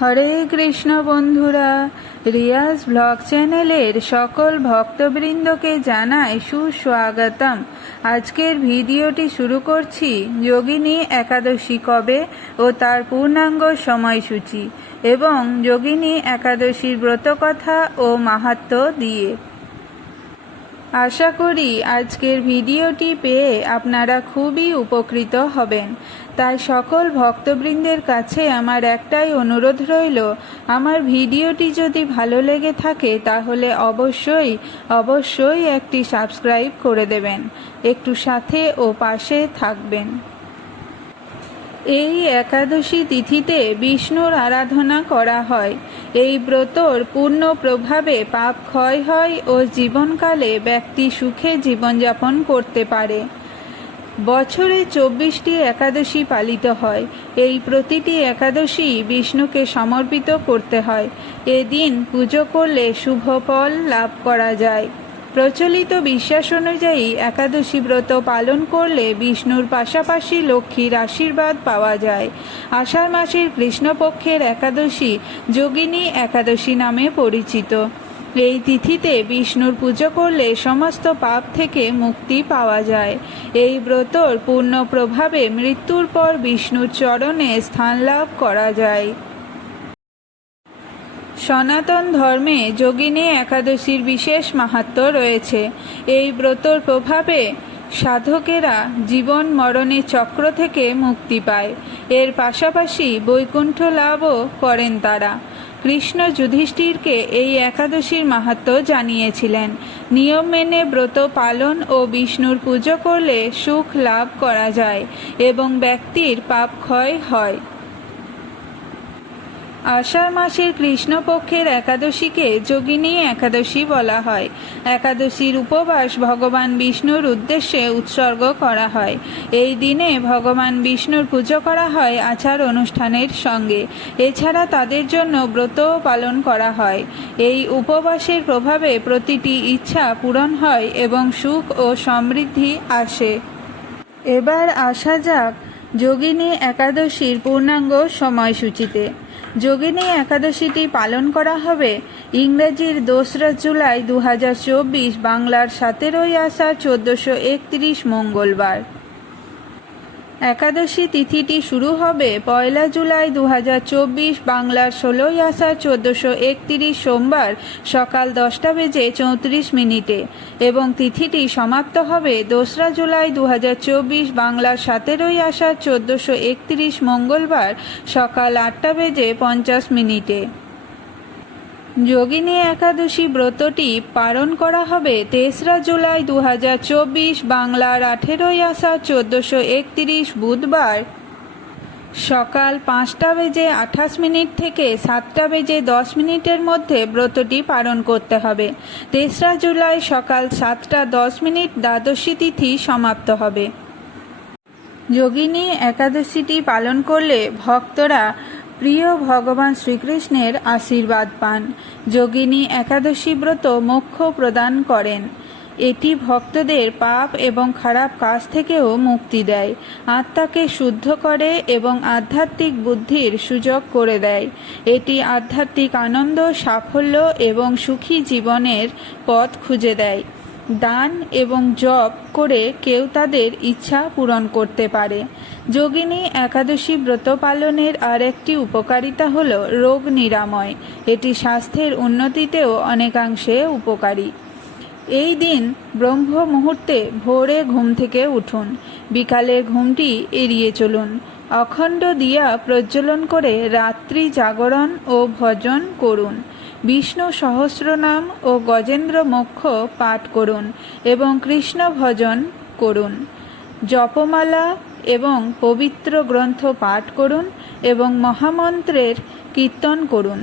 হরে কৃষ্ণ বন্ধুরা, রিয়াজ ব্লগ চ্যানেলের সকল ভক্তবৃন্দকে জানাই সুস্বাগতম। আজকের ভিডিওটি শুরু করছি যোগিনী একাদশী কবে ও তার পূর্ণাঙ্গ সময়সূচি এবং যোগিনী একাদশীর ব্রতকথা ও মাহাত্ম দিয়ে। আশা করি আজকের ভিডিওটি পেয়ে আপনারা খুবই উপকৃত হবেন। তাই সকল ভক্তবৃন্দের কাছে আমার একটাই অনুরোধ রইল, আমার ভিডিওটি যদি ভালো লেগে থাকে তাহলে অবশ্যই অবশ্যই একটি সাবস্ক্রাইব করে দেবেন। একটু সাথে ও পাশে থাকবেন। এই একাদশী তিথিতে বিষ্ণুর আরাধনা করা হয়। এই ব্রতর পূর্ণ প্রভাবে পাপ ক্ষয় হয় ও জীবনকালে ব্যক্তি সুখে জীবনযাপন করতে পারে। বছরে চব্বিশটি একাদশী পালিত হয়। এই প্রতিটি একাদশী বিষ্ণুকে সমর্পিত করতে হয়। এদিন পুজো করলে শুভ ফল লাভ করা যায়। প্রচলিত বিশ্বাস অনুযায়ী একাদশী ব্রত পালন করলে বিষ্ণুর পাশাপাশি লক্ষ্মীর আশীর্বাদ পাওয়া যায়। আষাঢ় মাসের কৃষ্ণপক্ষের একাদশী যোগিনী একাদশী নামে পরিচিত। এই তিথিতে বিষ্ণুর পুজো করলে সমস্ত পাপ থেকে মুক্তি পাওয়া যায়। এই ব্রতর পূর্ণ প্রভাবে মৃত্যুর পর বিষ্ণুর চরণে স্থান লাভ করা যায়। সনাতন ধর্মে যোগিনী একাদশীর বিশেষ মাহাত্ম রয়েছে। এই ব্রতর প্রভাবে সাধকেরা জীবন মরণের চক্র থেকে মুক্তি পায়। এর পাশাপাশি বৈকুণ্ঠ লাভও করেন তারা। কৃষ্ণ যুধিষ্ঠিরকে এই একাদশীর মাহাত্ম জানিয়েছিলেন। নিয়ম মেনে ব্রত পালন ও বিষ্ণুর পুজো করলে সুখ লাভ করা যায় এবং ব্যক্তির পাপ ক্ষয় হয়। আষাঢ় মাসের কৃষ্ণপক্ষের একাদশীকে যোগিনী একাদশী বলা হয়। একাদশীর উপবাস ভগবান বিষ্ণুর উদ্দেশ্যে উৎসর্গ করা হয়। এই দিনে ভগবান বিষ্ণুর পুজো করা হয় আচার অনুষ্ঠানের সঙ্গে। এছাড়া তাদের জন্য ব্রতও পালন করা হয়। এই উপবাসের প্রভাবে প্রতিটি ইচ্ছা পূরণ হয় এবং সুখ ও সমৃদ্ধি আসে। এবার আসা যাক যোগিনী একাদশীর পূর্ণাঙ্গ সময়সূচিতে। যোগিনী একাদশীটি পালন করা হবে। ইংরেজির দোসরা জুলাই দু হাজার চব্বিশ বাংলার সতেরোই আষাঢ় চোদ্দোশো একত্রিশ মঙ্গলবার। একাদশী তিথিটি শুরু হবে পয়লা জুলাই দু হাজার চব্বিশ বাংলার ষোলোই আষাঢ় চোদ্দশো একত্রিশ সোমবার সকাল দশটা বেজে চৌত্রিশ মিনিটে এবং তিথিটি সমাপ্ত হবে দোসরা জুলাই দু হাজার চব্বিশ বাংলার সতেরোই আষাঢ় চোদ্দশো একত্রিশ মঙ্গলবার সকাল আটটা বেজে পঞ্চাশ মিনিটে। যোগিনী একাদশী ব্রতটি পালন করা হবে তেসরা জুলাই দু হাজার চব্বিশ বাংলার আঠেরোই আষাঢ় চোদ্দোশো একত্রিশ বুধবার। সকাল পাঁচটা বেজে আঠাশ মিনিট থেকে সাতটা বেজে দশ মিনিটের মধ্যে ব্রতটি পালন করতে হবে। তেসরা জুলাই সকাল সাতটা দশ মিনিট দ্বাদশী তিথি সমাপ্ত হবে। যোগিনী একাদশীটি পালন করলে ভক্তরা প্রিয় ভগবান শ্রীকৃষ্ণের আশীর্বাদ পান। যোগিনী একাদশী ব্রত মোক্ষ প্রদান করেন। এটি ভক্তদের পাপ এবং খারাপ কাজ থেকেও মুক্তি দেয়। আত্মাকে শুদ্ধ করে এবং আধ্যাত্মিক বুদ্ধির সুযোগ করে দেয়। এটি আধ্যাত্মিক আনন্দ, সাফল্য এবং সুখী জীবনের পথ খুঁজে দেয়। দান এবং জপ করে কেউ তাদের ইচ্ছা পূরণ করতে পারে। যোগিনী একাদশী ব্রত পালনের আর একটি উপকারিতা হল রোগ নিরাময়। এটি স্বাস্থ্যের উন্নতিতেও অনেকাংশে উপকারী। এই দিন ব্রহ্ম মুহূর্তে ভোরে ঘুম থেকে উঠুন। বিকালের ঘুমটি এড়িয়ে চলুন। অখণ্ড দিয়া প্রজ্বলন করে রাত্রি জাগরণ ও ভজন করুন। বিষ্ণু সহস্রনাম ও গজেন্দ্র মোক্ষ পাঠ করুন এবং কৃষ্ণ ভজন করুন। জপমালা এবং পবিত্র গ্রন্থ পাঠ করুন এবং মহামন্ত্রের কীর্তন করুন।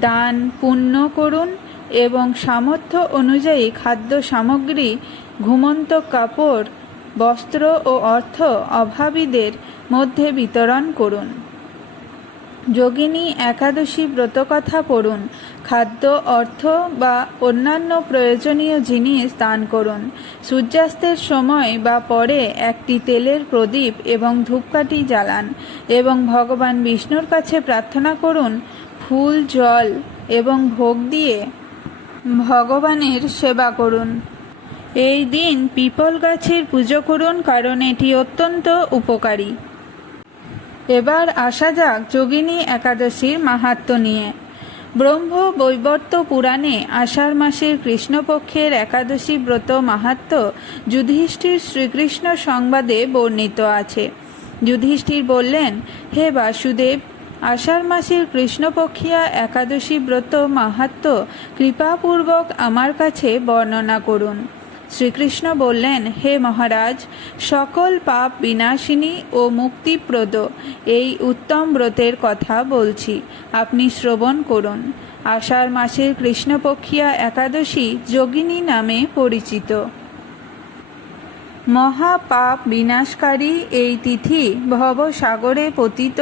দান, পুণ্য করুন এবং সামর্থ্য অনুযায়ী খাদ্য সামগ্রী, ঘুমন্ত কাপড়, বস্ত্র ও অর্থ অভাবীদের মধ্যে বিতরণ করুন। যোগিনী একাদশী ব্রতকথা পড়ুন, খাদ্য, অর্থ বা অন্যান্য প্রয়োজনীয় জিনিস দান করুন। সূর্যাস্তের সময় বা পরে একটি তেলের প্রদীপ এবং ধূপকাঠি জ্বালান এবং ভগবান বিষ্ণুর কাছে প্রার্থনা করুন, ফুল, জল এবং ভোগ দিয়ে ভগবানের সেবা করুন। এই দিন পিপল গাছের পুজো করুন কারণ এটি অত্যন্ত উপকারী। এবার আসা যাক যোগিনী একাদশীর মাহাত্ম্য নিয়ে। ব্রহ্ম বৈবর্ত পুরাণে আষাঢ় মাসের কৃষ্ণপক্ষের একাদশী ব্রত মাহাত্ম্য যুধিষ্ঠির শ্রীকৃষ্ণ সংবাদে বর্ণিত আছে। যুধিষ্ঠির বললেন, হে বাসুদেব, আষাঢ় মাসের কৃষ্ণপক্ষিয়া একাদশী ব্রত মাহাত্ম্য কৃপাপূর্বক আমার কাছে বর্ণনা করুন। শ্রীকৃষ্ণ বললেন, হে মহারাজ, সকল পাপ বিনাশিনী ও মুক্তিপ্রদ, এই উত্তম ব্রতের কথা বলছি। আপনি শ্রবণ করুন। আষাঢ় মাসের কৃষ্ণপক্ষিয়া একাদশী যোগিনী নামে পরিচিত। মহাপাপ বিনাশকারী এই তিথি ভবসাগরে পতিত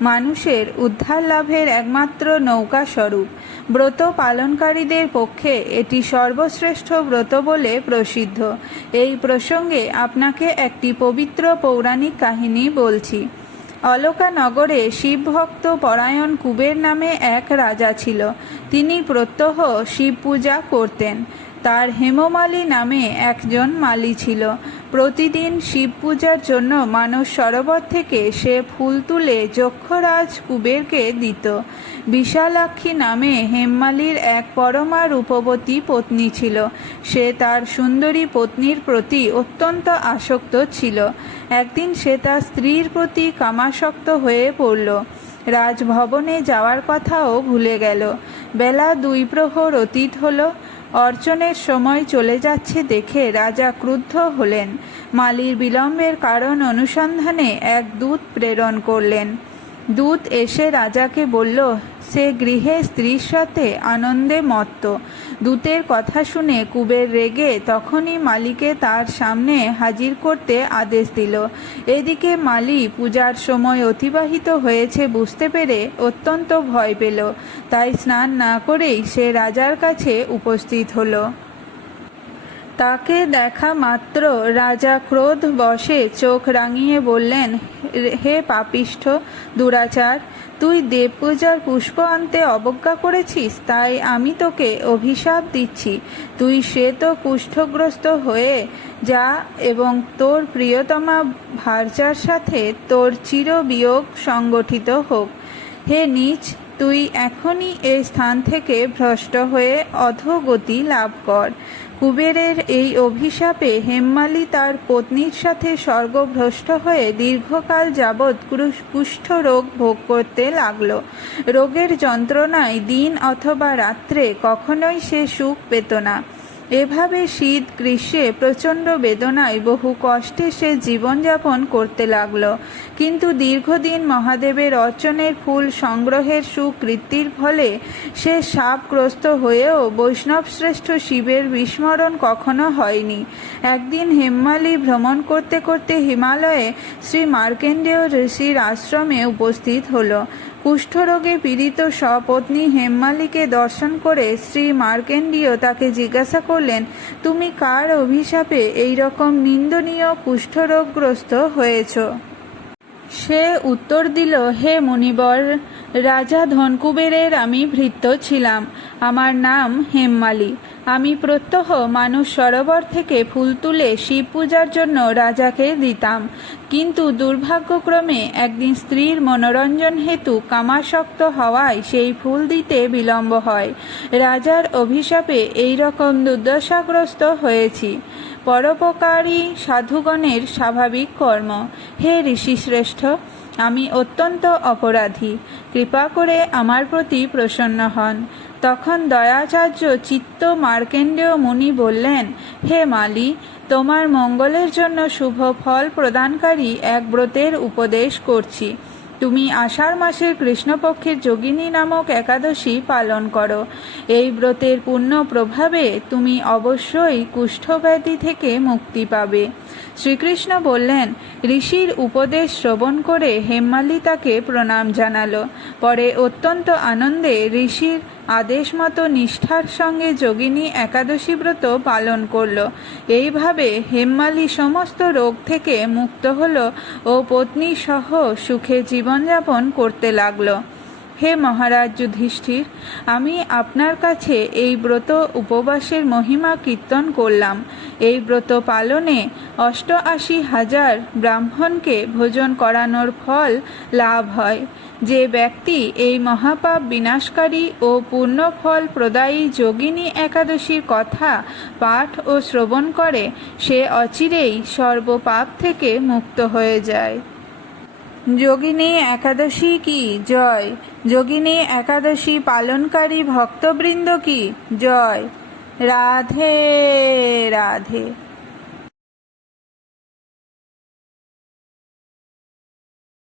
মানুষের উদ্ধার লাভের একমাত্র নৌকা স্বরূপ ব্রত পালনকারীদের পক্ষে এটি সর্বশ্রেষ্ঠ ব্রত বলে প্রসিদ্ধ। এই প্রসঙ্গে আপনাকে একটি পবিত্র পৌরাণিক কাহিনী বলছি। অলকা নগরে শিবভক্ত পরায়ণ কুবের নামে এক রাজা ছিল। তিনি প্রত্যহ শিব পূজা করতেন। তার হেমমালী নামে একজন মালি ছিল। প্রতিদিন শিব পূজার জন্য মানস সরোবর থেকে সে ফুল তুলে যক্ষরাজ কুবেরকে দিত। বিশালাক্ষী নামে হেমমালির এক পরমা রূপবতী পত্নী ছিল। সে তার সুন্দরী পত্নীর প্রতি অত্যন্ত আসক্ত ছিল। একদিন সে তার স্ত্রীর প্রতি কামাসক্ত হয়ে পড়ল। রাজভবনে যাওয়ার কথাও ভুলে গেল। বেলা দুই প্রহর অতীত হলো। অর্চনের সময় চলে যাচ্ছে দেখে রাজা ক্রুদ্ধ হলেন। মালির বিলম্বের কারণ অনুসন্ধানে এক দূত প্রেরণ করলেন। দূত এসে রাজাকে বলল, সে গৃহে স্ত্রীর সাথে আনন্দে মত্ত। দূতের কথা শুনে কুবের রেগে তখনই মালিকে তার সামনে হাজির করতে আদেশ দিল। এদিকে মালি পূজার সময় অতিবাহিত হয়েছে বুঝতে পেরে অত্যন্ত ভয় পেল। তাই স্নান না করেই সে রাজার কাছে উপস্থিত হলো। তাকে দেখা মাত্র রাজা ক্রোধ বশে চোখ রাঙিয়ে বললেন, হে পাপিষ্ঠ দুরাচার, তুই দেব পূজার পুষ্প আনতে অবজ্ঞা করেছিস, তাই আমি তোকে অভিশাপ দিচ্ছি। তুই শ্বেত কুষ্ঠগ্রস্ত হয়ে যা এবং তোর প্রিয়তমা ভার্যার সাথে তোর চিরবিয়োগ সংগঠিত হোক। হে নিচ, তুই এখনই এই স্থান থেকে ভ্রষ্ট হয়ে অধোগতি লাভ কর। কুবেরের এই অভিশাপে হেমমালি তার পত্নীর সাথে স্বর্গভ্রষ্ট হয়ে দীর্ঘকাল যাবৎ কুষ্ঠ রোগ ভোগ করতে লাগল। রোগের যন্ত্রণায় দিন অথবা রাত্রে কখনোই সে সুখ পেত না। এভাবে শীত, গ্রীষ্মে প্রচণ্ড বেদনায় বহু কষ্টে সে জীবনযাপন করতে লাগল। কিন্তু দীর্ঘদিন মহাদেবের অর্চনের ফুল সংগ্রহের সুকৃতির ফলে সে সাপগ্রস্ত হয়েও বৈষ্ণবশ্রেষ্ঠ শিবের বিস্মরণ কখনো হয়নি। একদিন হেম্মালি ভ্রমণ করতে করতে হিমালয়ে শ্রী মার্কেন্ডেয় ঋষির আশ্রমে উপস্থিত হলো। কুষ্ঠরোগে পীড়িত সপত্নী হেমমালিকে দর্শন করে শ্রী মার্কেন্ডীয় তাকে জিজ্ঞাসা করলেন, তুমি কার অভিশাপে এই রকম নিন্দনীয় কুষ্ঠরোগগ্রস্ত হয়েছ? সে উত্তর দিল, হে মুনিবর রাজা ধনকুবেরের আমি ভৃত্য ছিলাম। আমার নাম হেমমালি। আমি প্রত্যহ মানুষ সরোবর থেকে ফুল তুলে শিব পূজার জন্য রাজাকে দিতাম। কিন্তু দুর্ভাগ্যক্রমে একদিন স্ত্রীর মনোরঞ্জন হেতু কামাসক্ত হওয়ায় সেই ফুল দিতে বিলম্ব হয়। রাজার অভিশাপে এই রকম দুর্দশাগ্রস্ত হয়েছি। পরোপকারী সাধুগণের স্বাভাবিক কর্ম। হে ঋষিশ্রেষ্ঠ আমি অত্যন্ত অপরাধী। কৃপা করে আমার প্রতি প্রসন্ন হন। তখন দয়াচার্য চিত্ত মার্কেন্ডেয় মুনি বললেন, হে মালি, তোমার মঙ্গলের জন্য শুভ ফল প্রদানকারী এক ব্রতের উপদেশ করছি। তুমি আষাঢ় মাসের কৃষ্ণপক্ষের যোগিনী নামক একাদশী পালন করো। এই ব্রতের পূর্ণ প্রভাবে তুমি অবশ্যই কুষ্ঠব্যাধি থেকে মুক্তি পাবে। শ্রীকৃষ্ণ বললেন, ঋষির উপদেশ শ্রবণ করে হেমমালি তাকে প্রণাম জানালো। পরে অত্যন্ত আনন্দে ঋষির আদেশ মতো নিষ্ঠার সঙ্গে যোগিনী একাদশী ব্রত পালন করল। এইভাবে হেমমালি সমস্ত রোগ থেকে মুক্ত হল ও পত্নী সহ সুখে জীবনযাপন করতে লাগল। হে মহারাজ যুধিষ্ঠির, আমি আপনার কাছে এই ব্রত উপবাসের মহিমা কীর্তন করলাম। এই ব্রত পালনে অষ্টআশি হাজার ব্রাহ্মণকে ভোজন করানোর ফল লাভ হয়। যে ব্যক্তি এই মহাপাপ বিনাশকারী ও পূর্ণ ফল প্রদায়ী যোগিনী একাদশীর কথা পাঠ ও শ্রবণ করে, সে অচিরেই সর্বপাপ থেকে মুক্ত হয়ে যায়। যোগিনী একাদশী কি? জয়। যোগিনী একাদশী পালনকারী ভক্তবৃন্দ কি? জয়। রাধে রাধে।